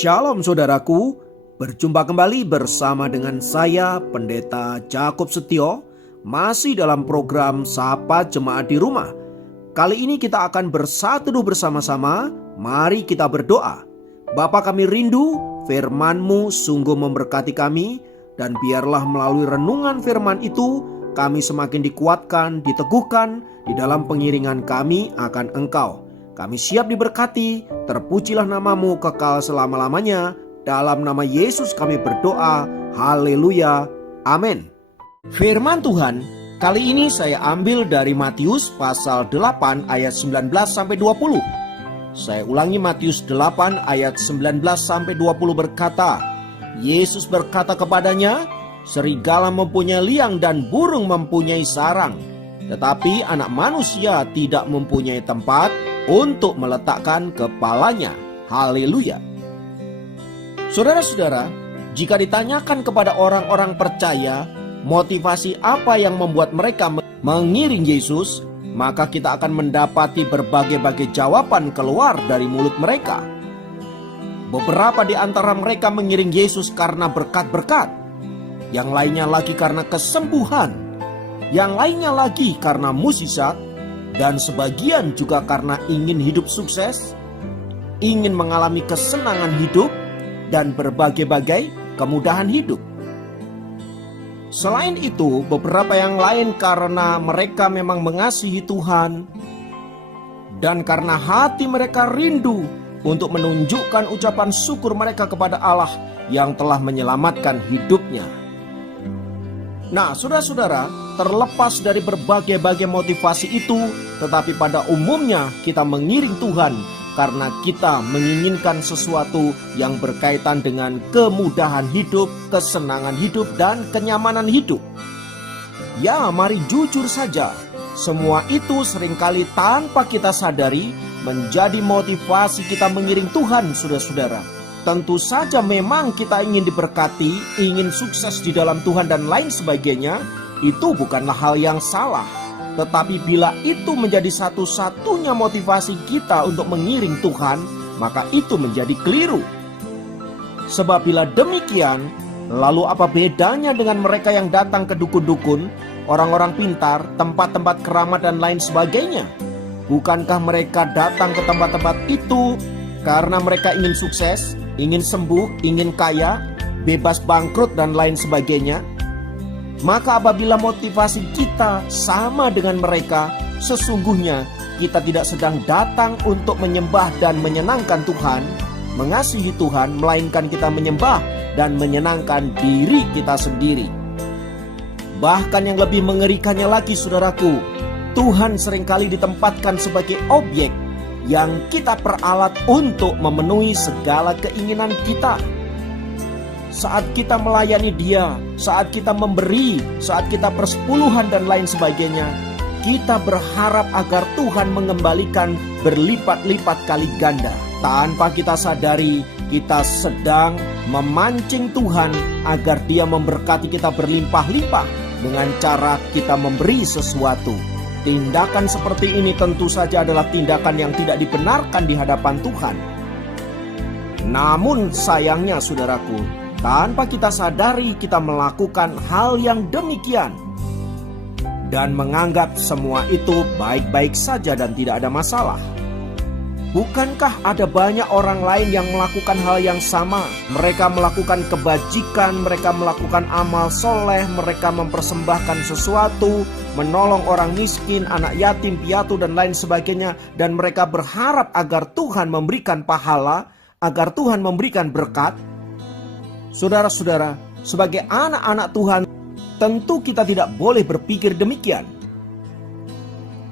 Shalom saudaraku, berjumpa kembali bersama dengan saya Pendeta Jakob Setio, masih dalam program Sapa Jemaat di Rumah. Kali ini kita akan bersatu bersama-sama, mari kita berdoa. Bapa kami rindu, firman-Mu sungguh memberkati kami, dan biarlah melalui renungan firman itu, kami semakin dikuatkan, diteguhkan di dalam pengiringan kami akan Engkau. Kami siap diberkati, terpujilah nama-Mu kekal selama-lamanya. Dalam nama Yesus kami berdoa, haleluya, amin. Firman Tuhan, kali ini saya ambil dari Matius pasal 8 ayat 19-20. Saya ulangi, Matius 8 ayat 19-20 berkata, Yesus berkata kepadanya, serigala mempunyai liang dan burung mempunyai sarang, tetapi anak manusia tidak mempunyai tempat untuk meletakkan kepalanya. Haleluya. Saudara-saudara, jika ditanyakan kepada orang-orang percaya, motivasi apa yang membuat mereka mengiring Yesus, maka kita akan mendapati berbagai-bagai jawaban keluar dari mulut mereka. Beberapa di antara mereka mengiring Yesus karena berkat-berkat, yang lainnya lagi karena kesembuhan, yang lainnya lagi karena mukjizat, dan sebagian juga karena ingin hidup sukses, ingin mengalami kesenangan hidup, dan berbagai-bagai kemudahan hidup. Selain itu, beberapa yang lain karena mereka memang mengasihi Tuhan, dan karena hati mereka rindu untuk menunjukkan ucapan syukur mereka kepada Allah yang telah menyelamatkan hidupnya. Nah, saudara-saudara, terlepas dari berbagai-bagai motivasi itu, tetapi pada umumnya kita mengiring Tuhan karena kita menginginkan sesuatu yang berkaitan dengan kemudahan hidup, kesenangan hidup, dan kenyamanan hidup. Ya, mari jujur saja, semua itu seringkali tanpa kita sadari menjadi motivasi kita mengiring Tuhan, saudara-saudara. Tentu saja memang kita ingin diberkati, ingin sukses di dalam Tuhan dan lain sebagainya, itu bukanlah hal yang salah. Tetapi bila itu menjadi satu-satunya motivasi kita untuk mengiring Tuhan, maka itu menjadi keliru. Sebab bila demikian, lalu apa bedanya dengan mereka yang datang ke dukun-dukun, orang-orang pintar, tempat-tempat keramat dan lain sebagainya? Bukankah mereka datang ke tempat-tempat itu karena mereka ingin sukses, ingin sembuh, ingin kaya, bebas bangkrut dan lain sebagainya? Maka apabila motivasi kita sama dengan mereka, sesungguhnya kita tidak sedang datang untuk menyembah dan menyenangkan Tuhan, mengasihi Tuhan, melainkan kita menyembah dan menyenangkan diri kita sendiri. Bahkan yang lebih mengerikannya lagi, saudaraku, Tuhan seringkali ditempatkan sebagai objek yang kita peralat untuk memenuhi segala keinginan kita. Saat kita melayani Dia, saat kita memberi, saat kita persepuluhan dan lain sebagainya, kita berharap agar Tuhan mengembalikan berlipat-lipat kali ganda. Tanpa kita sadari, kita sedang memancing Tuhan agar Dia memberkati kita berlimpah-limpah dengan cara kita memberi sesuatu. Tindakan seperti ini tentu saja adalah tindakan yang tidak dibenarkan di hadapan Tuhan. Namun sayangnya, saudaraku, tanpa kita sadari kita melakukan hal yang demikian dan menganggap semua itu baik-baik saja dan tidak ada masalah. Bukankah ada banyak orang lain yang melakukan hal yang sama? Mereka melakukan kebajikan, mereka melakukan amal soleh, mereka mempersembahkan sesuatu, menolong orang miskin, anak yatim, piatu dan lain sebagainya, dan mereka berharap agar Tuhan memberikan pahala, agar Tuhan memberikan berkat. Saudara-saudara, sebagai anak-anak Tuhan, tentu kita tidak boleh berpikir demikian.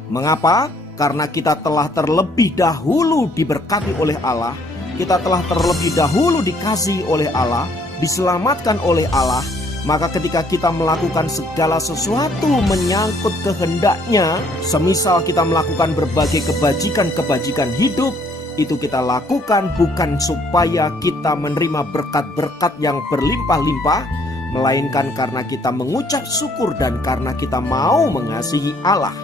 Mengapa? Karena kita telah terlebih dahulu diberkati oleh Allah, kita telah terlebih dahulu dikasihi oleh Allah, diselamatkan oleh Allah. Maka ketika kita melakukan segala sesuatu menyangkut kehendak-Nya, semisal kita melakukan berbagai kebajikan-kebajikan hidup, itu kita lakukan bukan supaya kita menerima berkat-berkat yang berlimpah-limpah, melainkan karena kita mengucap syukur dan karena kita mau mengasihi Allah.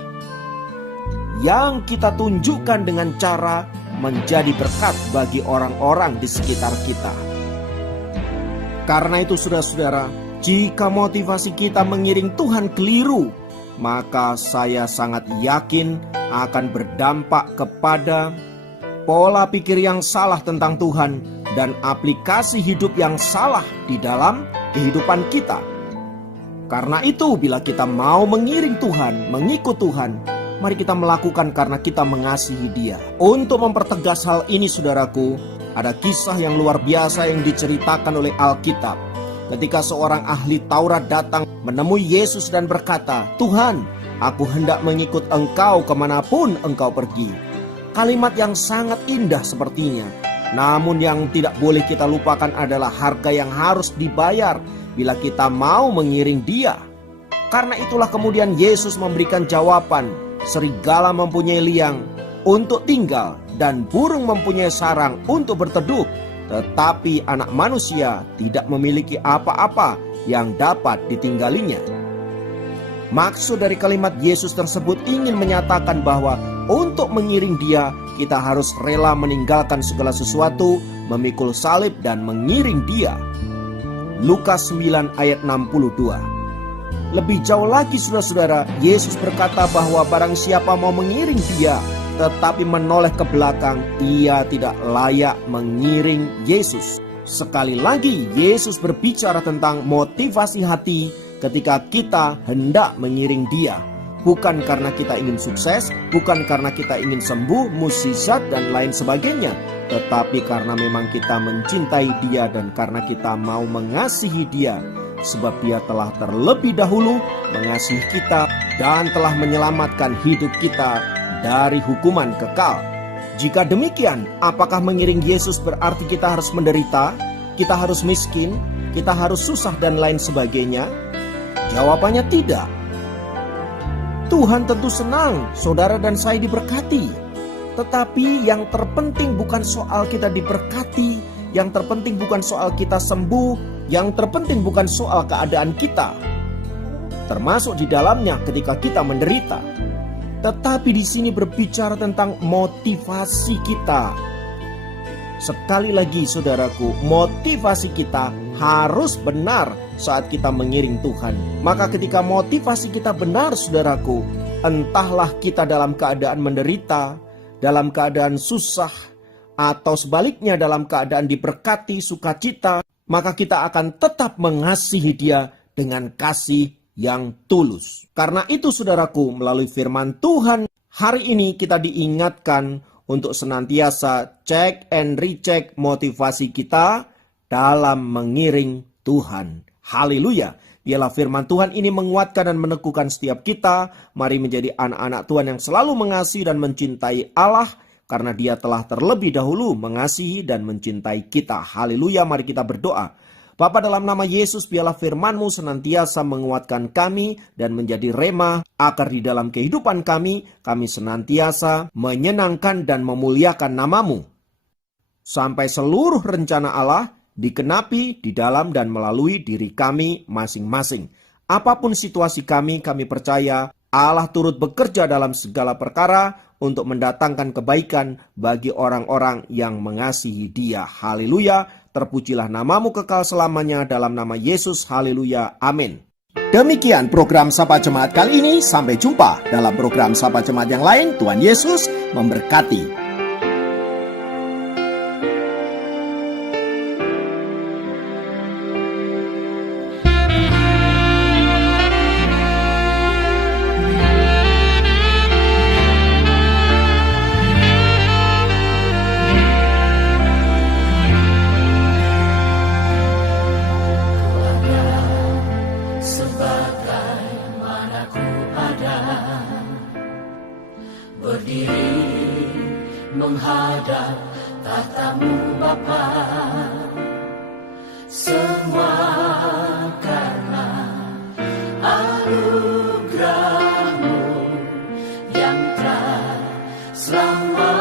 Yang kita tunjukkan dengan cara menjadi berkat bagi orang-orang di sekitar kita. Karena itu saudara-saudara, jika motivasi kita mengiring Tuhan keliru, maka saya sangat yakin akan berdampak kepada pola pikir yang salah tentang Tuhan dan aplikasi hidup yang salah di dalam kehidupan kita. Karena itu, bila kita mau mengiring Tuhan, mengikut Tuhan, mari kita melakukan karena kita mengasihi Dia. Untuk mempertegas hal ini, saudaraku, ada kisah yang luar biasa yang diceritakan oleh Alkitab. Ketika seorang ahli Taurat datang menemui Yesus dan berkata, "Tuhan, aku hendak mengikut Engkau kemanapun Engkau pergi." Kalimat yang sangat indah sepertinya. Namun yang tidak boleh kita lupakan adalah harga yang harus dibayar bila kita mau mengiring Dia. Karena itulah kemudian Yesus memberikan jawaban, serigala mempunyai liang untuk tinggal dan burung mempunyai sarang untuk berteduh, tetapi anak manusia tidak memiliki apa-apa yang dapat ditinggalinya. Maksud dari kalimat Yesus tersebut ingin menyatakan bahwa untuk mengiring Dia, kita harus rela meninggalkan segala sesuatu, memikul salib dan mengiring Dia. Lukas 9 ayat 62. Lebih jauh lagi saudara-saudara, Yesus berkata bahwa barang siapa mau mengiring Dia tetapi menoleh ke belakang, ia tidak layak mengiring Yesus. Sekali lagi Yesus berbicara tentang motivasi hati ketika kita hendak mengiring Dia. Bukan karena kita ingin sukses, bukan karena kita ingin sembuh, mukjizat dan lain sebagainya, tetapi karena memang kita mencintai Dia dan karena kita mau mengasihi Dia, sebab Dia telah terlebih dahulu mengasihi kita dan telah menyelamatkan hidup kita dari hukuman kekal. Jika demikian, apakah mengiring Yesus berarti kita harus menderita, kita harus miskin, kita harus susah dan lain sebagainya? Jawabannya tidak. Tuhan tentu senang saudara dan saya diberkati. Tetapi yang terpenting bukan soal kita diberkati, yang terpenting bukan soal kita sembuh, yang terpenting bukan soal keadaan kita, termasuk di dalamnya ketika kita menderita. Tetapi di sini berbicara tentang motivasi kita. Sekali lagi saudaraku, motivasi kita harus benar saat kita mengiring Tuhan. Maka ketika motivasi kita benar saudaraku, entahlah kita dalam keadaan menderita, dalam keadaan susah, atau sebaliknya dalam keadaan diberkati, sukacita, maka kita akan tetap mengasihi Dia dengan kasih yang tulus. Karena itu saudaraku, melalui firman Tuhan hari ini kita diingatkan untuk senantiasa cek and recheck motivasi kita dalam mengiring Tuhan. Haleluya. Biarlah firman Tuhan ini menguatkan dan meneguhkan setiap kita. Mari menjadi anak-anak Tuhan yang selalu mengasihi dan mencintai Allah, karena Dia telah terlebih dahulu mengasihi dan mencintai kita. Haleluya. Mari kita berdoa. Bapa, dalam nama Yesus, biarlah firman-Mu senantiasa menguatkan kami dan menjadi rema akar di dalam kehidupan kami senantiasa menyenangkan dan memuliakan nama-Mu. Sampai seluruh rencana Allah dikenapi di dalam dan melalui diri kami masing-masing. Apapun situasi kami percaya Allah turut bekerja dalam segala perkara untuk mendatangkan kebaikan bagi orang-orang yang mengasihi Dia. Haleluya. Terpujilah nama-Mu kekal selamanya dalam nama Yesus. Haleluya. Amin. Demikian program Sapa Jemaat kali ini. Sampai jumpa dalam program Sapa Jemaat yang lain. Tuhan Yesus memberkati. Berdiri menghadap tahta-Mu Bapa, semua karena anugerah-Mu yang telah selama